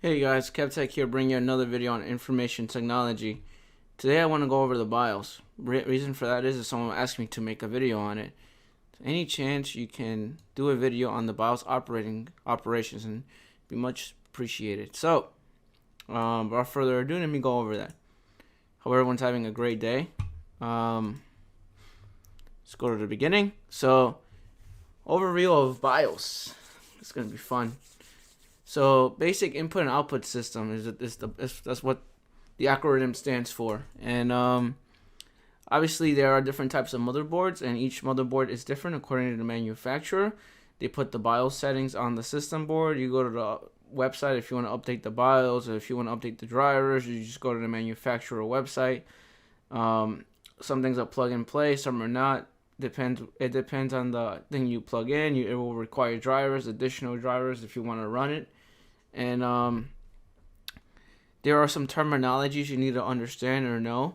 Hey guys, Kevtech here, bringing you another video on information technology. Today I want to go over the BIOS. Reason for that is someone asked me to make a video on it. Any chance you can do a video on the BIOS operations and be much appreciated. So, without further ado, let me go over that. Hope everyone's having a great day. Let's go to the beginning. So, overview of BIOS. It's gonna be fun. So basic input and output system that's what the acronym stands for. And obviously there are different types of motherboards, and each motherboard is different according to the manufacturer. They put the BIOS settings on the system board. You go to the website if you want to update the BIOS, or if you want to update the drivers, you just go to the manufacturer website. Some things are plug and play, some are not. It depends on the thing you plug in. It will require drivers, additional drivers if you want to run it. And there are some terminologies you need to understand or know,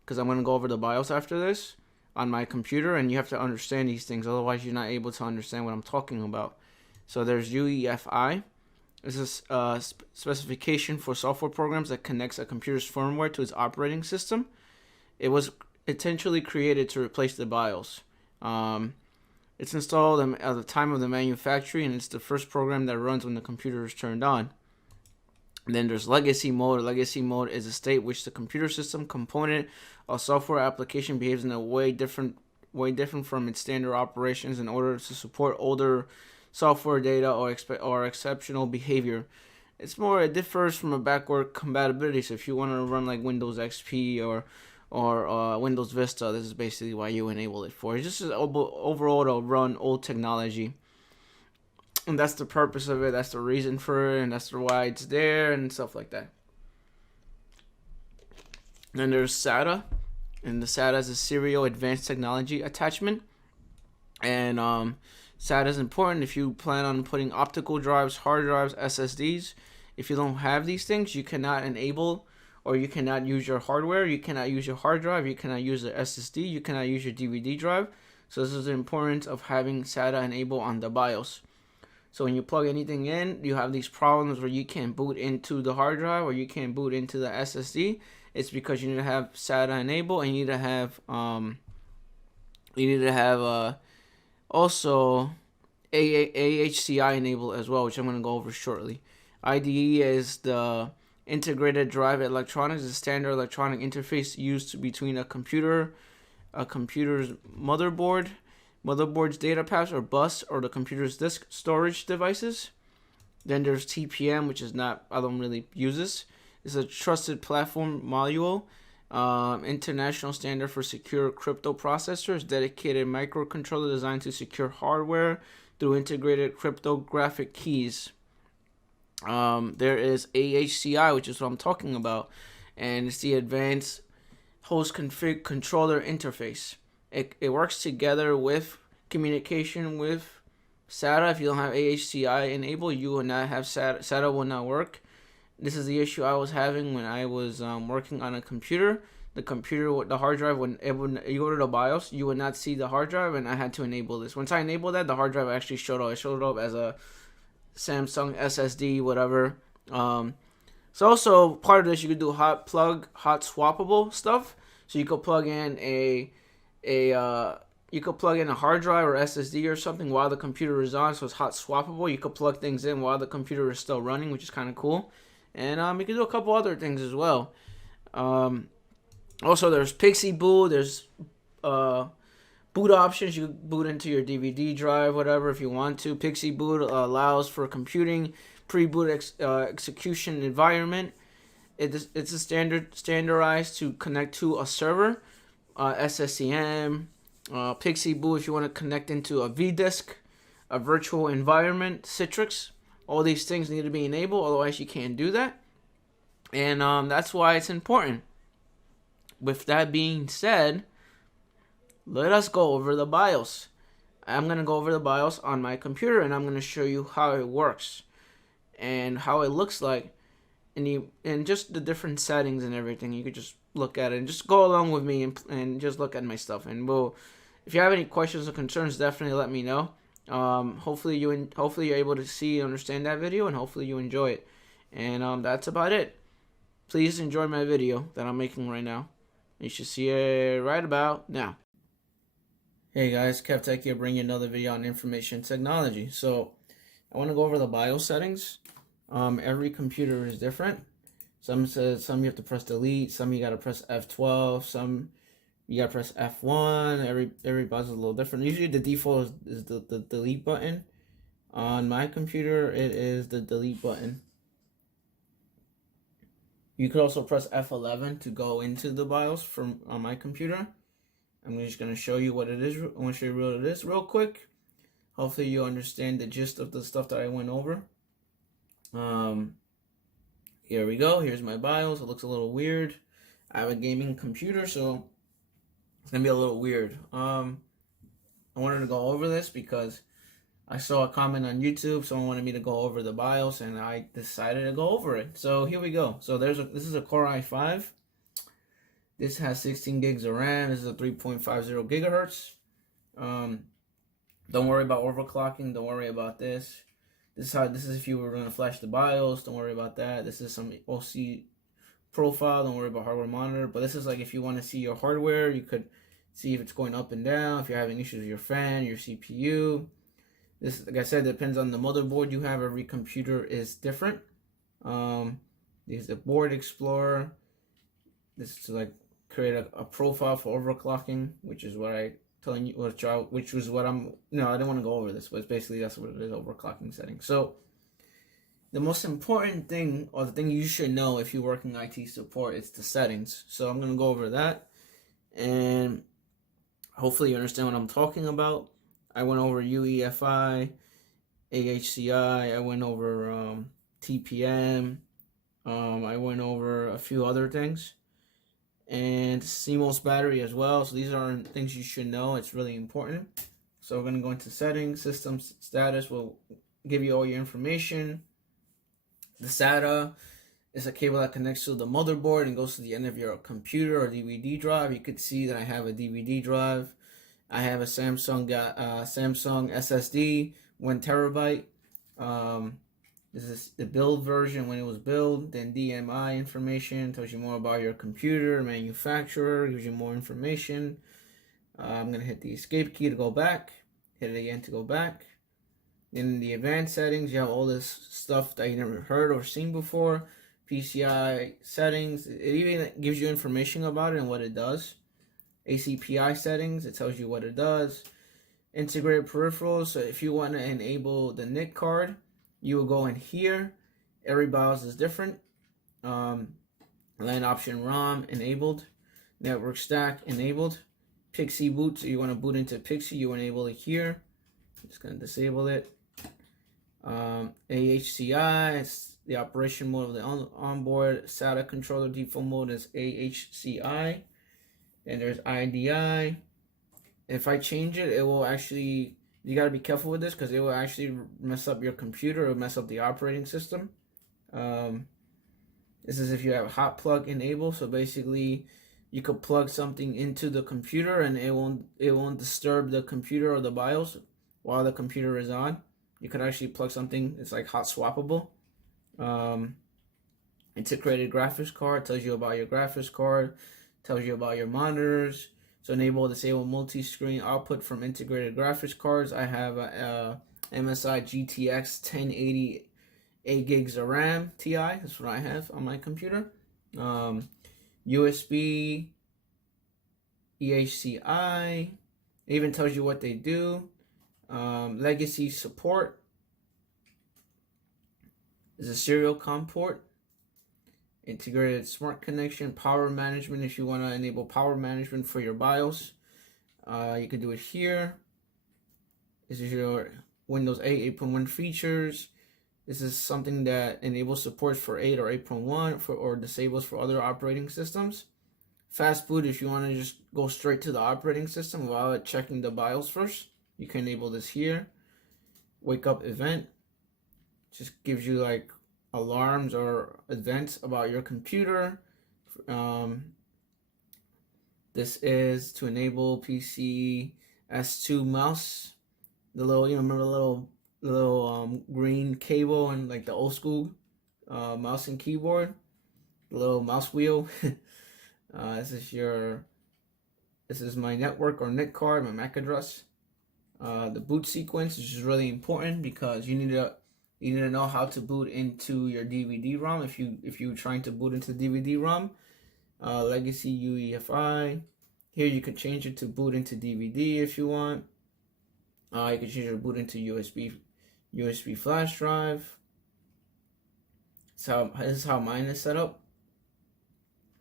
because I'm going to go over the BIOS after this on my computer, and you have to understand these things, otherwise you're not able to understand what I'm talking about. So there's UEFI. This is a specification for software programs that connects a computer's firmware to its operating system. It was intentionally created to replace the BIOS. It's installed at the time of the manufacturing, and it's the first program that runs when the computer is turned on. And then there's legacy mode. Legacy mode is a state which the computer system component or software application behaves in a way different from its standard operations in order to support older software data or exceptional behavior. It differs from a backward compatibility. So if you want to run like Windows XP or Windows Vista, this is basically why you enable it for. It's just overall to run old technology, and that's the purpose of it. That's the reason for it, and that's why it's there and stuff like that. Then there's SATA, and the SATA is a Serial Advanced Technology Attachment, and SATA is important if you plan on putting optical drives, hard drives, SSDs. If you don't have these things, you cannot enable, or you cannot use your hardware, you cannot use your hard drive, you cannot use the SSD, you cannot use your DVD drive. So this is the importance of having SATA enabled on the BIOS. So when you plug anything in, you have these problems where you can't boot into the hard drive or you can't boot into the SSD. It's because you need to have SATA enabled, and you need to have also AHCI enabled as well, which I'm going to go over shortly. IDE is the Integrated Drive Electronics, is a standard electronic interface used between a computer's motherboard's data paths or bus, or the computer's disk storage devices. Then there's TPM, which is not, I don't really use this. It's a trusted platform module, international standard for secure crypto processors, dedicated microcontroller designed to secure hardware through integrated cryptographic keys. There is AHCI, which is what I'm talking about, and it's the Advanced Host Config Controller Interface. It works together with communication with SATA. If you don't have AHCI enabled, you will not have SATA will not work. This is the issue I was having when I was working on a computer. The hard drive, when you go to the BIOS, you would not see the hard drive, and I had to enable this. Once I enabled that, the hard drive actually showed up. It showed up as a Samsung SSD, whatever. So also part of this, you could do hot swappable stuff. So you could plug in a hard drive or SSD or something while the computer is on, so it's hot swappable. You could plug things in while the computer is still running, which is kind of cool. And you can do a couple other things as well. Also, there's Pci boot. There's boot options. You can boot into your DVD drive, whatever, if you want to. Pci boot allows for computing pre-boot execution environment. It's a standardized to connect to a server. SSCM, Pci boot if you want to connect into a vDisk, a virtual environment, Citrix. All these things need to be enabled, otherwise you can't do that. And that's why it's important. With that being said, let us go over the BIOS. I'm going to go over the BIOS on my computer, and I'm going to show you how it works and how it looks like, and just the different settings and everything. You could just look at it and just go along with me and just look at my stuff. And if you have any questions or concerns, definitely let me know. Hopefully you're able to see and understand that video, and hopefully you enjoy it. And that's about it. Please enjoy my video that I'm making right now. You should see it right about now. Hey guys, Kevtech here, bringing another video on information technology. So I want to go over the BIOS settings. Every computer is different. Some you have to press delete, some you gotta press F12, some you gotta press F1. Every BIOS is a little different. Usually the default is the delete button. On my computer, it is the delete button. You could also press F11 to go into the BIOS from on my computer. I'm just going to show you what it is. I want to show you what it is real quick. Hopefully you understand the gist of the stuff that I went over. Here we go. Here's my BIOS. It looks a little weird. I have a gaming computer, so it's going to be a little weird. I wanted to go over this because I saw a comment on YouTube. Someone wanted me to go over the BIOS, and I decided to go over it. So here we go. So this is a Core i5. This has 16 gigs of RAM. This is a 3.50 gigahertz. Don't worry about overclocking. Don't worry about this. This is if you were going to flash the BIOS. Don't worry about that. This is some OC profile. Don't worry about hardware monitor. But this is like if you want to see your hardware, you could see if it's going up and down. If you're having issues with your fan, your CPU. This, like I said, depends on the motherboard you have. Every computer is different. This is the board explorer. This is to like create a profile for overclocking, which is what I telling you, which was what I'm. No, I didn't want to go over this, but basically that's what it is, overclocking settings. So the most important thing, or the thing you should know if you work in IT support, is the settings. So I'm gonna go over that, and hopefully you understand what I'm talking about. I went over UEFI, AHCI. I went over TPM. I went over a few other things, and CMOS battery as well. So these are things you should know. It's really important. So we're gonna go into settings. System status will give you all your information. The SATA is a cable that connects to the motherboard and goes to the end of your computer or DVD drive. You could see that I have a DVD drive. I have a Samsung SSD, 1 terabyte. This is the build version when it was built. Then DMI information tells you more about your computer, manufacturer, gives you more information. I'm gonna hit the escape key to go back. Hit it again to go back. In the advanced settings, you have all this stuff that you never heard or seen before. PCI settings. It even gives you information about it and what it does. ACPI settings, it tells you what it does. Integrated peripherals, so if you want to enable the NIC card, you will go in here. Every BIOS is different. LAN option ROM enabled. Network stack enabled. Pci boot, so you want to boot into Pci, you enable it here. I'm just going to disable it. AHCI, it's the operation mode of the onboard. SATA controller default mode is AHCI. And there's IDI. If I change it, it will actually, you got to be careful with this because it will actually mess up your computer or mess up the operating system. This is if you have hot plug enabled. So basically, you could plug something into the computer and it won't disturb the computer or the BIOS while the computer is on. You could actually plug something. It's like hot swappable. Integrated graphics card tells you about your graphics card. Tells you about your monitors. So enable disable multi-screen output from integrated graphics cards. I have a MSI GTX 1080 8 gigs of RAM Ti. That's what I have on my computer. USB, EHCI. It even tells you what they do. Legacy support. Is a serial COM port. Integrated smart connection, power management. If you want to enable power management for your BIOS, you can do it here. This is your Windows 8 8.1 features. This is something that enables support for 8 or 8.1 or disables for other operating systems. Fast boot, if you want to just go straight to the operating system without checking the BIOS first, you can enable this here. Wake up event just gives you like alarms or events about your computer. This is to enable PC S2 mouse. The little, remember the little green cable and like the old school mouse and keyboard, the little mouse wheel. This is my network or NIC card, my MAC address. The boot sequence, which is really important because you need to know how to boot into your DVD-ROM if you're trying to boot into the DVD-ROM. Legacy UEFI. Here you can change it to boot into DVD if you want. You can change it to boot into USB flash drive. This is how mine is set up.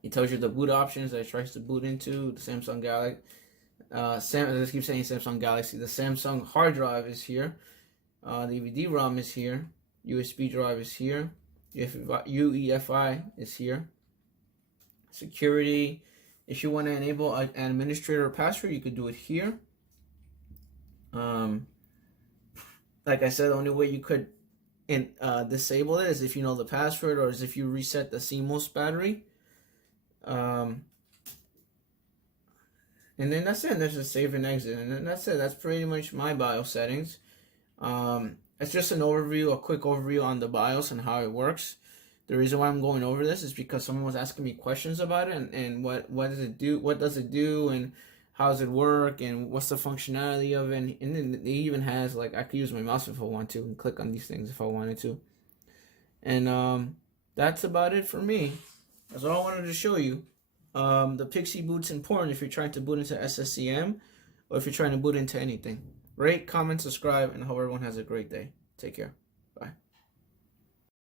It tells you the boot options that it tries to boot into. The Samsung Galaxy. I just keep saying Samsung Galaxy. The Samsung hard drive is here. DVD-ROM is here. USB drive is here. UEFI is here. Security. If you want to enable an administrator password, you could do it here. Like I said, the only way you could disable it is if you know the password or is if you reset the CMOS battery. And then that's it. There's a save and exit, and then that's it. That's pretty much my BIOS settings. It's just an overview, a quick overview on the BIOS and how it works. The reason why I'm going over this is because someone was asking me questions about it and what does it do, and how does it work, and what's the functionality of it. And then it even has, like, I could use my mouse if I want to and click on these things if I wanted to. And that's about it for me. That's all I wanted to show you. The Pci boot's important if you're trying to boot into SSCM or if you're trying to boot into anything. Rate, comment, subscribe, and I hope everyone has a great day. Take care.